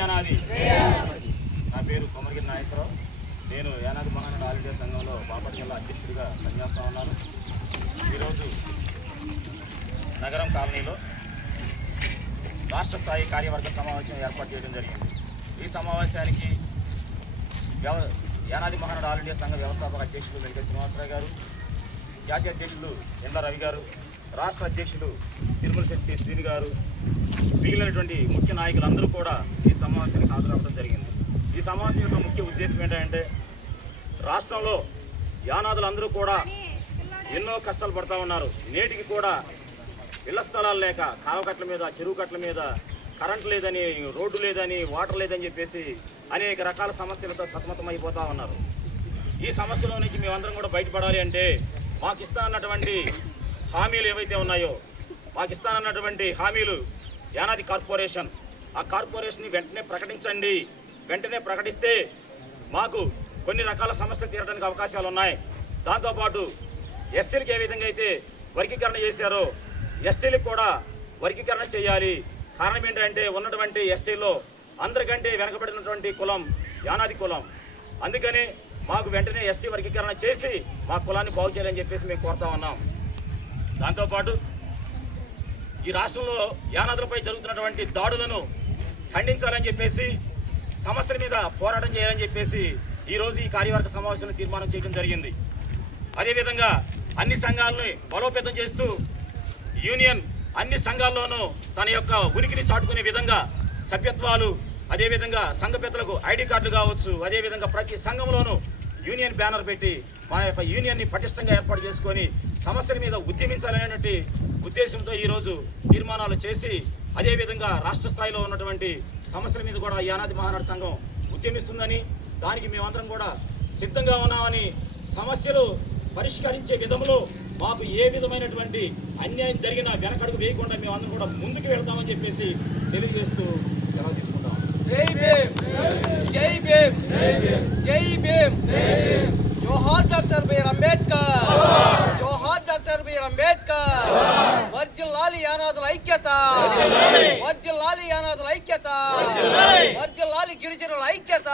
యానాది. నా పేరు కొమరగిరి నాగేశ్వరరావు. నేను యానాది మహానాడు ఆల్ ఇండియా సంఘంలో బాపట్ల జిల్లా అధ్యక్షుడిగా పనిచేస్తూ ఉన్నాను. ఈరోజు నగరం కాలనీలో రాష్ట్ర స్థాయి కార్యవర్గ సమావేశం ఏర్పాటు చేయడం జరిగింది. ఈ సమావేశానికి యానాది మహానాడు ఆల్ ఇండియా సంఘ వ్యవస్థాపక అధ్యక్షులు వెంకట శ్రీనివాసరావు గారు, జాతీయ అధ్యక్షులు ఎండ రవి గారు, రాష్ట్ర అధ్యక్షులు తిరుమల శెట్టి శ్రీని గారు, మిగిలినటువంటి ముఖ్య నాయకులందరూ కూడా ఈ సమావేశానికి హాజరవడం జరిగింది. ఈ సమావేశం యొక్క ముఖ్య ఉద్దేశం ఏంటంటే రాష్ట్రంలో యానాదులందరూ కూడా ఎన్నో కష్టాలు పడుతూ ఉన్నారు. నేటికి కూడా ఇళ్ల స్థలాలు లేక కాలువకట్ల మీద, చెరువు కట్ల మీద కరెంట్ లేదని, రోడ్డు లేదని, వాటర్ లేదని చెప్పేసి అనేక రకాల సమస్యలతో సతమతమైపోతూ ఉన్నారు. ఈ సమస్యల నుంచి మేమందరం కూడా బయటపడాలి అంటే మాకు ఇస్తానన్నటువంటి హామీలు ఏవైతే ఉన్నాయో, మాకు ఇస్తానన్నటువంటి హామీలు యానాది కార్పొరేషన్, ఆ కార్పొరేషన్ని వెంటనే ప్రకటించండి. వెంటనే ప్రకటిస్తే మాకు కొన్ని రకాల సమస్యలు తీరడానికి అవకాశాలు ఉన్నాయి. దాంతోపాటు ఎస్సీలకు ఏ విధంగా అయితే వర్గీకరణ చేశారో ఎస్టీలకు కూడా వర్గీకరణ చేయాలి. కారణం ఏంటంటే ఉన్నటువంటి ఎస్టీలో అందరికంటే వెనకబడినటువంటి కులం యానాది కులం. అందుకని మాకు వెంటనే ఎస్టీ వర్గీకరణ చేసి మా కులాన్ని బాగు చేయాలని చెప్పేసి మేము కోరుతా ఉన్నాం. దాంతోపాటు ఈ రాష్ట్రంలో యానాదులపై జరుగుతున్నటువంటి దాడులను ఖండించాలని చెప్పేసి, సమస్యల మీద పోరాటం చేయాలని చెప్పేసి ఈరోజు ఈ కార్యవర్గ సమావేశంలో తీర్మానం చేయడం జరిగింది. అదేవిధంగా అన్ని సంఘాలని బలోపేతం చేస్తూ యూనియన్ అన్ని సంఘాల్లోనూ తన యొక్క ఉనికిని చాటుకునే విధంగా సభ్యత్వాలు, అదేవిధంగా సంఘ పెద్దలకు ఐడి కార్డులు కావచ్చు, అదేవిధంగా ప్రతి సంఘంలోనూ యూనియన్ బ్యానర్ పెట్టి మన యొక్క యూనియన్ని పటిష్టంగా ఏర్పాటు చేసుకొని సమస్యల మీద ఉద్యమించాలనేటువంటి ఉద్దేశంతో ఈరోజు తీర్మానాలు చేసి, అదేవిధంగా రాష్ట్ర స్థాయిలో ఉన్నటువంటి సమస్యల మీద కూడా యానాది మహానాడు సంఘం ఉద్యమిస్తుందని, దానికి మేమందరం కూడా సిద్ధంగా ఉన్నామని, సమస్యలు పరిష్కరించే విధంలో మాకు ఏ విధమైనటువంటి అన్యాయం జరిగినా వెనకడుగు వేయకుండా మేమందరం కూడా ముందుకు వెళ్తామని చెప్పేసి తెలియజేస్తూ సెలవు తీసుకుంటాం. జై భీమ్, జై భీమ్, జై భీమ్. జోహార్ డాక్టర్ బిఆర్ అంబేద్కర్, జోహార్ డాక్టర్ బిఆర్ అంబేద్కర్. వర్ధిల్లాలి యానాదుల ఐక్యత, వర్ధిల్లాలి యానాదుల ఐక్యత, వర్ధిల్లాలి గిరిజనుల ఐక్యత,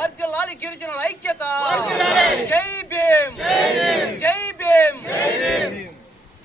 వర్ధిల్లాలి గిరిజనుల ఐక్యత. జై భీమ్, జై భీమ్.